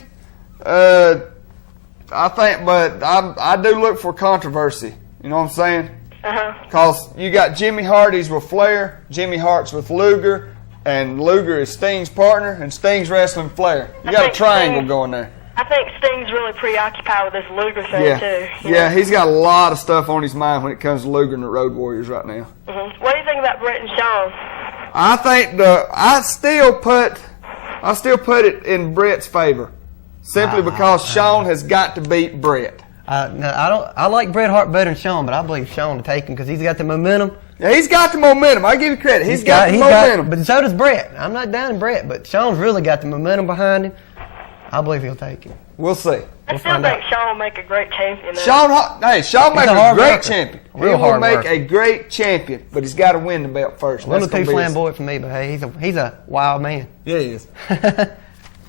I think, but I do look for controversy. You know what I'm saying? Because you got Jimmy Hardy's with Flair, Jimmy Hart's with Luger, and Luger is Sting's partner, and Sting's wrestling Flair. You got a triangle going there. I think Sting's really preoccupied with this Luger thing, too. Yeah, he's got a lot of stuff on his mind when it comes to Luger and the Road Warriors right now. What do you think about Brett and Sean? I think I still put it in Brett's favor, simply because Sean has got to beat Brett. No, I like Bret Hart better than Sean, but I believe Sean will take him because he's got the momentum. Yeah, he's got the momentum. I give you credit. He's got the momentum. But so does Brett. I'm not down in Brett, but Sean's really got the momentum behind him. I believe he'll take him. We'll see. I still think Sean will make a great champion. Sean makes a great champion. He will make worker. a great champion, but he's got to win the belt first. A little too flamboyant for me, but hey, he's a wild man. Yeah, he is.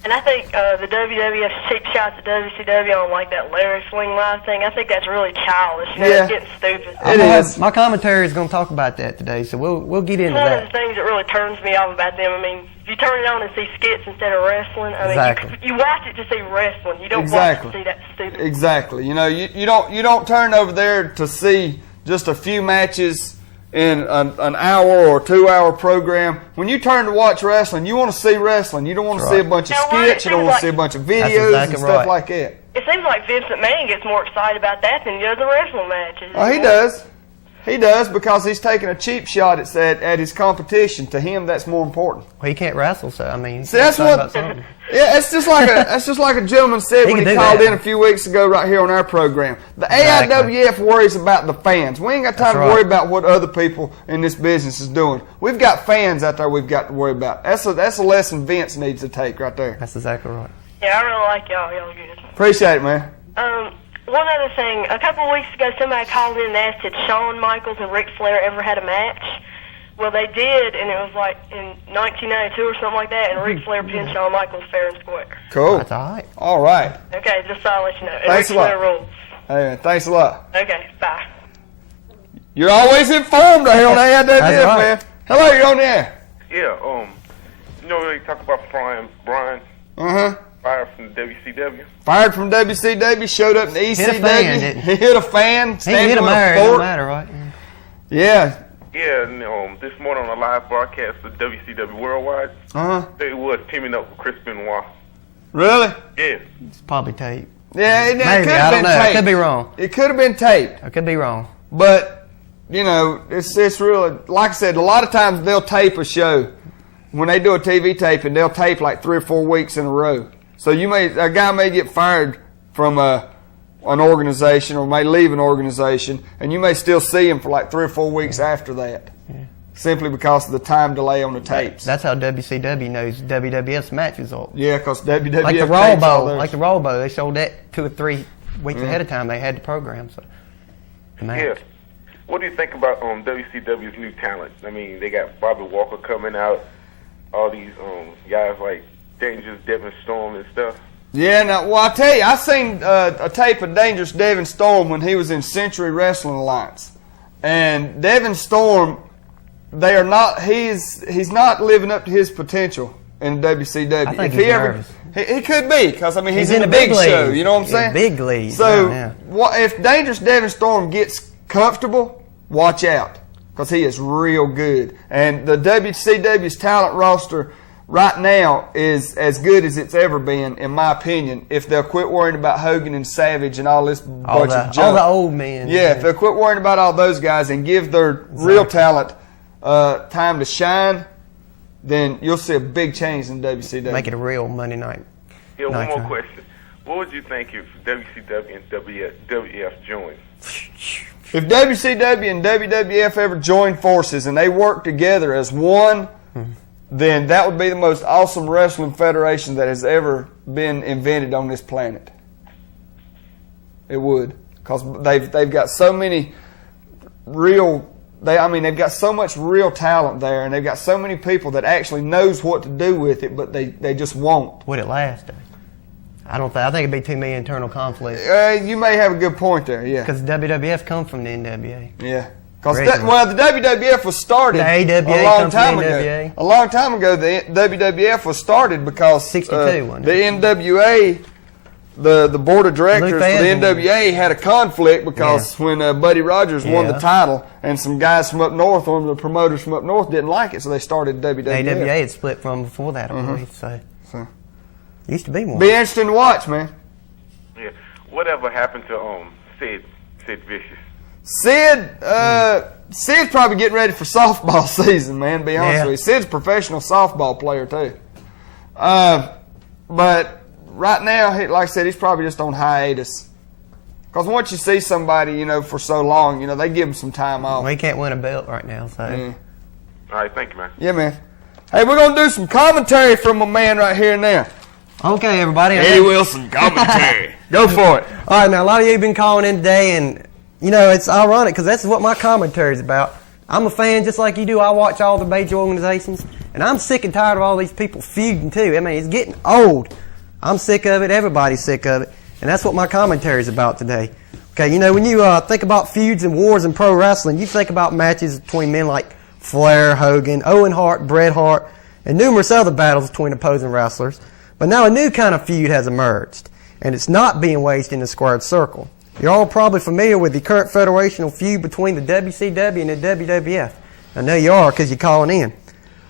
And I think the WWF's cheap shots at WCW on like that Larry Swing Live thing, I think that's really childish. You know, it's getting stupid. It is. My commentary is going to talk about that today, so we'll get into One that. of the things that really turns me off about them, I mean, if you turn it on and see skits instead of wrestling, I mean, Exactly. you watch it to see wrestling. You don't watch it to see that stupid. Exactly. You know, you don't turn over there to see just a few matches in an hour or 2 hour program. When you turn to watch wrestling, you want to see wrestling. You don't want to see a bunch of skits. You don't want to see a bunch of videos and stuff like that. It seems like Vince McMahon gets more excited about that than he does the wrestling matches. Oh, he does. He does, because he's taking a cheap shot at his competition. To him, that's more important. Well, he can't wrestle, so I mean, see, that's what. Yeah, it's just like a gentleman said when he called in a few weeks ago right here on our program. The AIWF worries about the fans. We ain't got time to worry about what other people in this business is doing. We've got fans out there we've got to worry about. That's a lesson Vince needs to take right there. That's exactly right. Yeah, I really like y'all. Y'all good. Appreciate it, man. One other thing. A couple of weeks ago, somebody called in and asked if Shawn Michaels and Ric Flair ever had a match. Well, they did, and it was like in 1992 or something like that, and Ric Flair pinned Shawn Michaels fair and square. Cool. That's all right. All right. Okay, just thought I'd let you know. Thanks a lot. Ric Flair rules. Hey, man, thanks a lot. Okay, bye. You're always informed right here on AIWF, man. Hello, you're on the air. Yeah, you know, they talk about Brian. Uh-huh. Fired from WCW. Fired from WCW, showed up in ECW. Hit a fan, didn't he? He hit a fan. He hit a mirror, it don't matter, right? Yeah. Yeah, and, this morning on a live broadcast of WCW Worldwide, they was teaming up with Chris Benoit. Really? Yeah. It's probably tape. Yeah, it could Maybe, have I been don't know. taped. I could be wrong. It could have been taped. I could be wrong. But, you know, it's really, like I said, a lot of times they'll tape a show. When they do a TV taping, they'll tape like 3 or 4 weeks in a row. So a guy may get fired from an organization or may leave an organization, and you may still see him for like 3 or 4 weeks after that. Yeah. Simply because of the time delay on the tapes. That's how WCW knows WWF's match results. Yeah, because WWF like the Raw Bowl, they showed that 2 or 3 weeks ahead of time. They had the program. So the match. Yeah. What do you think about WCW's new talent? I mean, they got Bobby Walker coming out, all these guys like Dangerous Devin Storm and stuff. Yeah, now, well, I tell you, I seen a tape of Dangerous Devin Storm when he was in Century Wrestling Alliance, and Devin Storm, he's not living up to his potential in WCW. I think he's nervous. He could be, because I mean he's in the big league. show. You know what I'm saying? Big league. So yeah. If Dangerous Devin Storm gets comfortable, watch out, because he is real good. And the WCW's talent roster right now is as good as it's ever been, in my opinion, if they'll quit worrying about Hogan and Savage and all this bunch of junk. All the old men. Yeah, if they'll quit worrying about all those guys and give their real talent time to shine, then you'll see a big change in WCW. Make it a real Monday night. Yeah, one more question. What would you think if WCW and WWF joined? If WCW and WWF ever joined forces and they work together as one, then that would be the most awesome wrestling federation that has ever been invented on this planet. It would, because they've got so many they've got so much real talent there, and they've got so many people that actually knows what to do with it, but they just won't. Would it last? I think it'd be too many internal conflicts. You may have a good point there, yeah. Because WWF come from the NWA. Yeah. Because the WWF was started a long time ago. A long time ago, the WWF was started because 62, the NWA, the board of directors for the NWA had a conflict because when Buddy Rogers won the title, and some guys from up north, one of the promoters from up north, didn't like it, so they started WWF. The AWA had split from before that, I believe. So used to be more. Be interesting to watch, man. Yeah. Whatever happened to Sid Vicious? Sid's probably getting ready for softball season, man, to be honest with you. Sid's a professional softball player, too. But right now, like I said, he's probably just on hiatus. Because once you see somebody, for so long, they give him some time off. Well, he can't win a belt right now, so. All right, thank you, man. Yeah, man. Hey, we're going to do some commentary from a man right here now. Okay, everybody. Eddie Wilson, commentary. Go for it. All right, now, a lot of you have been calling in today, and it's ironic because that's what my commentary is about. I'm a fan just like you do. I watch all the major organizations, and I'm sick and tired of all these people feuding too. I mean, it's getting old. I'm sick of it. Everybody's sick of it, and that's what my commentary is about today. Okay, when you think about feuds and wars in pro wrestling, you think about matches between men like Flair, Hogan, Owen Hart, Bret Hart, and numerous other battles between opposing wrestlers. But now a new kind of feud has emerged, and it's not being waged in the squared circle. You're all probably familiar with the current federational feud between the WCW and the WWF. I know you are because you're calling in.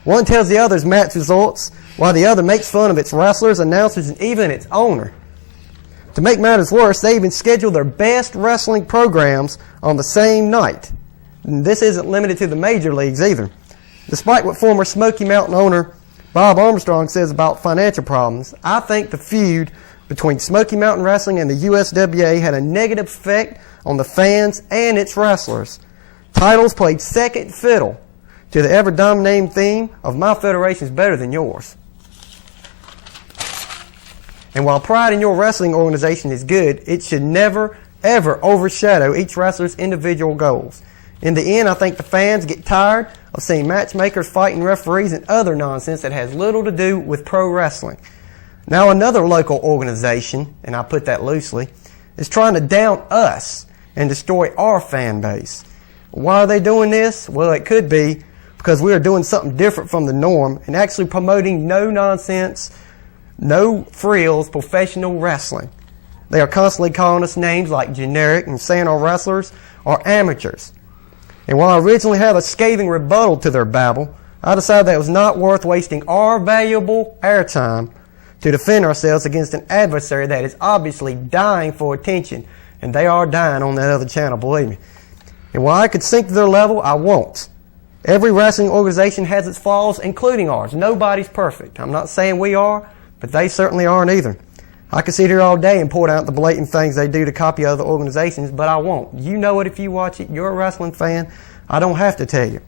One tells the other's match results, while the other makes fun of its wrestlers, announcers, and even its owner. To make matters worse, they even schedule their best wrestling programs on the same night. And this isn't limited to the major leagues either. Despite what former Smoky Mountain owner Bob Armstrong says about financial problems, I think the feud between Smoky Mountain Wrestling and the USWA had a negative effect on the fans and its wrestlers. Titles played second fiddle to the ever-dominating theme of my federation is better than yours. And while pride in your wrestling organization is good, it should never, ever overshadow each wrestler's individual goals. In the end, I think the fans get tired of seeing matchmakers fighting referees and other nonsense that has little to do with pro wrestling. Now another local organization, and I put that loosely, is trying to down us and destroy our fan base. Why are they doing this? Well, it could be because we are doing something different from the norm and actually promoting no-nonsense no frills professional wrestling. They are constantly calling us names like generic and saying our wrestlers are amateurs. And while I originally had a scathing rebuttal to their babble, I decided that it was not worth wasting our valuable airtime to defend ourselves against an adversary that is obviously dying for attention. And they are dying on that other channel, believe me. And while I could sink to their level, I won't. Every wrestling organization has its flaws, including ours. Nobody's perfect. I'm not saying we are, but they certainly aren't either. I could sit here all day and point out the blatant things they do to copy other organizations, but I won't. You know it if you watch it. You're a wrestling fan. I don't have to tell you.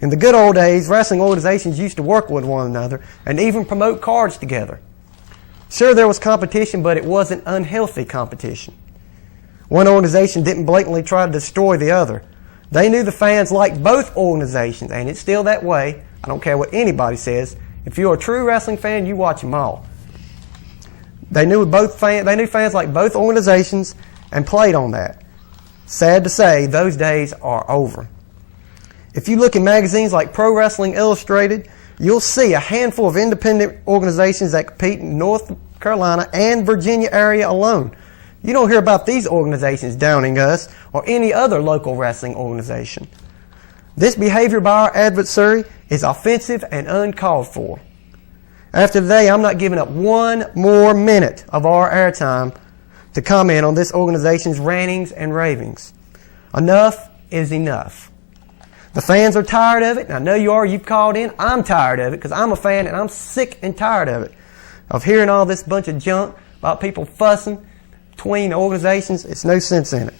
In the good old days, wrestling organizations used to work with one another and even promote cards together. Sure, there was competition, but it wasn't unhealthy competition. One organization didn't blatantly try to destroy the other. They knew the fans liked both organizations, and it's still that way. I don't care what anybody says. If you're a true wrestling fan, you watch them all. They knew fans liked both organizations and played on that. Sad to say, those days are over. If you look in magazines like Pro Wrestling Illustrated, you'll see a handful of independent organizations that compete in North Carolina and Virginia area alone. You don't hear about these organizations downing us or any other local wrestling organization. This behavior by our adversary is offensive and uncalled for. After today, I'm not giving up one more minute of our airtime to comment on this organization's rantings and ravings. Enough is enough. The fans are tired of it, and I know you are. You've called in. I'm tired of it because I'm a fan, and I'm sick and tired of it, of hearing all this bunch of junk about people fussing between organizations. It's no sense in it.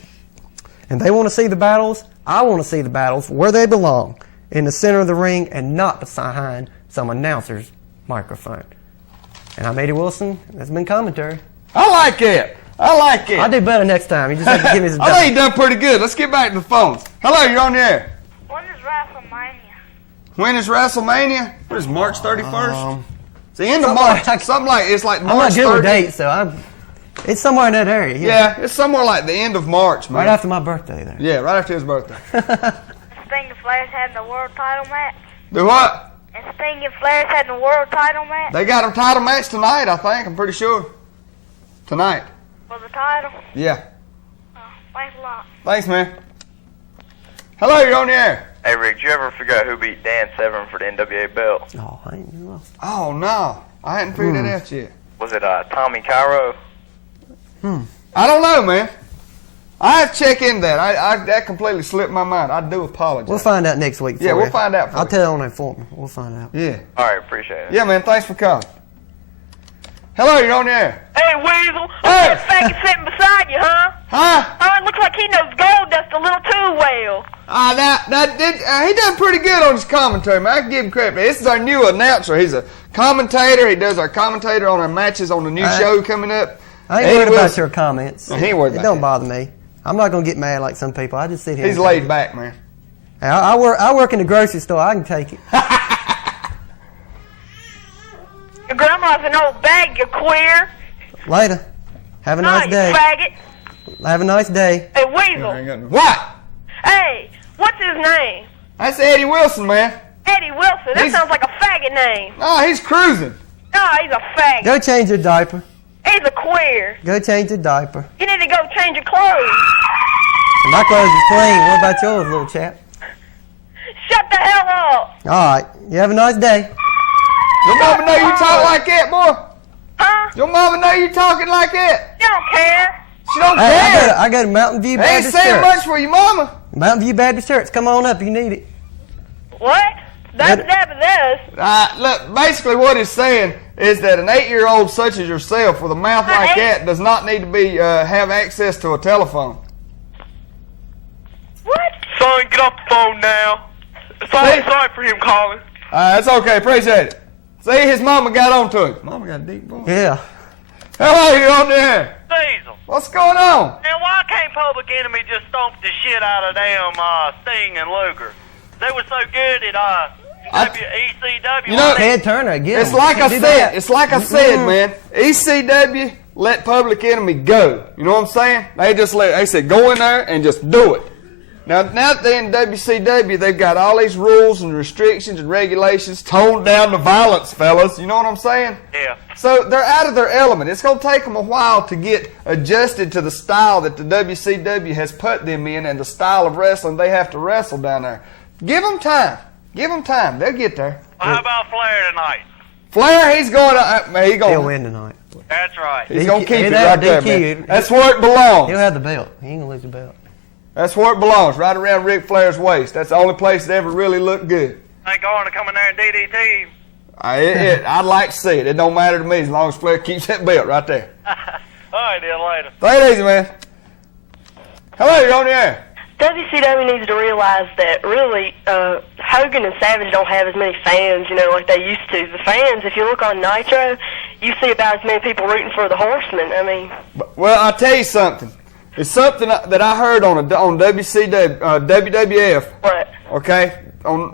And they want to see the battles. I want to see the battles where they belong, in the center of the ring and not behind some announcer's microphone. And I'm Eddie Wilson. That's been commentary. I like it. I like it. I'll do better next time. You just have to give me some time. I think you done pretty good. Let's get back to the phones. Hello, you're on the air. When is WrestleMania? When is WrestleMania? What is March 31st? It's the end of March. Something like it's like March 30th. I'm not good with dates, so it's somewhere in that area. Yeah, it's somewhere like the end of March, man. Right after my birthday there. Yeah, right after his birthday. Sting and Flair's having the world title match. Do what? And Sting and Flair's having the world title match. They got a title match tonight, I think. I'm pretty sure. Tonight. For the title? Yeah. Thanks a lot. Thanks, man. Hello, you're on the air. Hey, Rick, did you ever figure out who beat Dan Severn for the NWA belt? Oh, I ain't know. Oh, no. I hadn't figured that out yet. Was it Tommy Cairo? I don't know, man. I have to check into that. That completely slipped my mind. I do apologize. We'll find out next week. Yeah, we'll find out. I'll tell you on that form. We'll find out. Yeah. All right, appreciate it. Yeah, man. Thanks for calling. Hello, you're on the air. Hey, Weasel. That faggot sitting beside you, huh? Huh? Oh, it looks like he knows gold dust a little too well. He done pretty good on his commentary, man. I can give him credit. This is our new announcer. He's a commentator. He does our commentator on our matches on the new show coming up. I ain't worried about your comments. He ain't worried about it. Don't bother me. I'm not going to get mad like some people. I just sit here. He's laid back, man. Hey, I work in the grocery store. I can take it. Your grandma's an old bag, you queer. Later. Have a nice day. You faggot. Have a nice day. Hey, Weasel. What? Hey, what's his name? That's Eddie Wilson, man. Eddie Wilson. That sounds like a faggot name. Oh, he's cruising. No, he's a faggot. Go change your diaper. He's a queer. Go change your diaper. You need to go change your clothes. My clothes is clean. What about yours, little chap? Shut the hell up. All right. You have a nice day. Your mama know you talk like that, boy? Huh? Your mama know you talking like that? You don't care. She don't Hey, care. I go to Mountain View They ain't Baptist saying Church. much for your mama. Mountain View Baptist Church. Come on up. You need it. What? That's this. Look, basically what it's saying is that an 8-year-old such as yourself with a mouth like that does not need to be have access to a telephone. What? Son, get off the phone now. Sorry for him calling. That's okay. Appreciate it. See, his mama got on to him. Mama got a deep voice. Yeah. Hello, you're on there. Deezel. What's going on? Man, why can't Public Enemy just stomp the shit out of damn Sting and Luger? They were so good at ECW. You know, Ted Turner again. It's like I said. It's like I said, man. ECW let Public Enemy go. You know what I'm saying? They said go in there and just do it. Now that they're in WCW, they've got all these rules and restrictions and regulations, toned down the violence, fellas. You know what I'm saying? Yeah. So they're out of their element. It's going to take them a while to get adjusted to the style that the WCW has put them in and the style of wrestling they have to wrestle down there. Give them time. Give them time. They'll get there. Well, how about Flair tonight? Flair, he's going to... He'll win tonight. That's right. He's going to keep it right there, man. That's where it belongs. He'll have the belt. He ain't going to lose the belt. That's where it belongs, right around Ric Flair's waist. That's the only place that ever really looked good. Ain't going to come in there and DDT. I'd like to see it. It don't matter to me as long as Flair keeps that belt right there. All right, deal later. Take it easy, man. Hello, you're on the air. WCW needs to realize that really Hogan and Savage don't have as many fans, like they used to. The fans, if you look on Nitro, you see about as many people rooting for the Horsemen. I mean... Well, I'll tell you something. It's something that I heard on WCW, WWF. What? Okay, on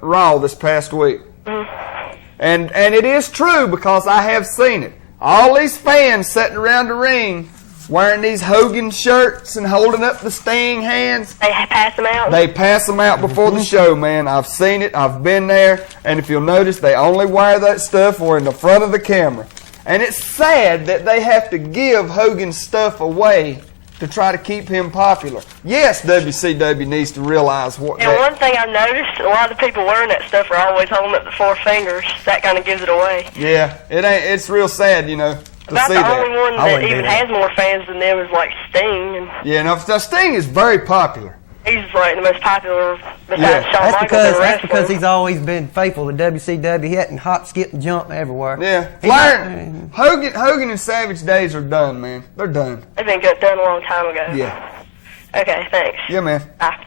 Raw this past week. Mm-hmm. And it is true because I have seen it. All these fans sitting around the ring wearing these Hogan shirts and holding up the Sting hands. They pass them out? They pass them out before the show, man. I've seen it. I've been there. And if you'll notice, they only wear that stuff or in the front of the camera. And it's sad that they have to give Hogan's stuff away to try to keep him popular. Yes, WCW needs to realize what. And one thing I've noticed, a lot of the people wearing that stuff are always holding up the four fingers. That kind of gives it away. Yeah, it's real sad, to About see the that. only one that even has more fans than them is like Sting. And Yeah, no, Sting is very popular. he's like the most popular besides Shawn Michaels in That's wrestling. because he's always been faithful to WCW. He hadn't hop, skip, and jump everywhere. Yeah, Flair, Hogan and Savage days are done, man. They're done. They've been done a long time ago. Yeah. Okay, thanks. Yeah, man. Bye.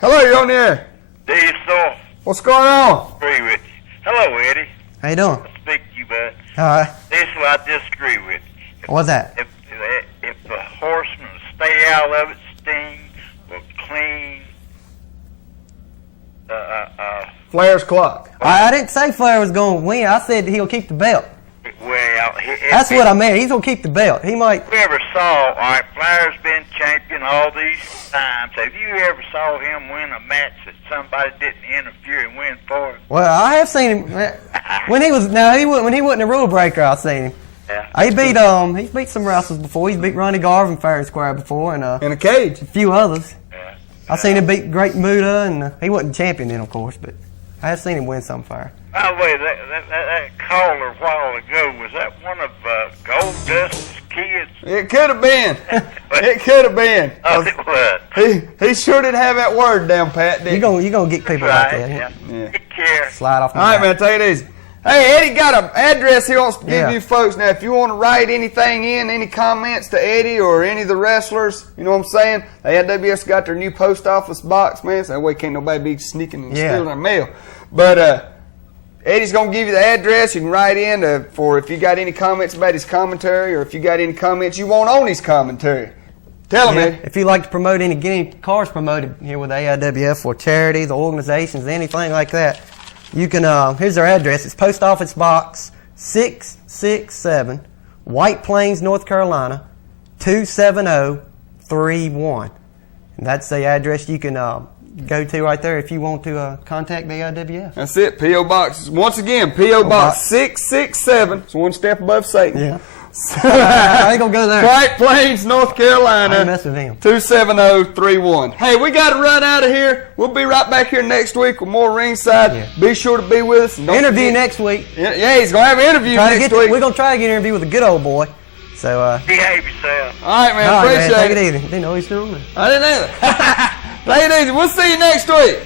Hello, you're on the air. Deezel. What's going on? Agree with you. Hello, Eddie. How you doing? Speak to you, bud. All right. This is what I disagree with. What's that? If the Horsemen stay out of it, Sting will clean Flair's clock. I didn't say Flair was going to win. I said he'll keep the belt. well. That's what I meant. He's going to keep the belt. He might. If you ever saw, all right, Flair's been champion all these times. Have you ever saw him win a match that somebody didn't interfere and win for him? Well, I have seen him when he was. Now when he wasn't a rule breaker, I've seen him. Yeah. He's beat some wrestlers before. He's beat Ronnie Garvin fair and square before, and in a cage. A few others. Yeah. I've seen him beat Great Muta, and he wasn't champion then, of course, but I have seen him win some fair. By the way, that caller a while ago, was that one of Gold Dust's kids? It could have been. It could have been. Oh, it was. He sure did have that word down pat, didn't he? You gonna get people like that. Yeah. Take care. Slide off. All right, man. Take it easy. Hey, Eddie got an address he wants to give you folks. Now, if you want to write anything in, any comments to Eddie or any of the wrestlers, you know what I'm saying? AIWF's got their new post office box, man, so that way can't nobody be sneaking and stealing their mail. But Eddie's going to give you the address. You can write in for if you got any comments about his commentary or if you got any comments you want on his commentary. Tell him, Eddie. If you'd like to promote get any cars promoted here with AIWF for charities, organizations, anything like that, you can, here's our address. It's Post Office Box 667, White Plains, North Carolina, 27031. And that's the address you can go to right there if you want to contact the AIWF. That's it. P.O. Box. Once again, P.O. Box 667. It's one step above Satan. Yeah. I ain't going to go there. White Plains, North Carolina. I ain't mess with him. 27031. Hey, we got to run out of here. We'll be right back here next week with more Ringside. Yeah. Be sure to be with us. Interview next week. Yeah, he's going to have an interview next week. We're going to try to get an interview with a good old boy. So, behave yourself. All right, man. All right, appreciate man. it. Take it easy. Didn't know he's doing it. I didn't either. Take it easy. We'll see you next week.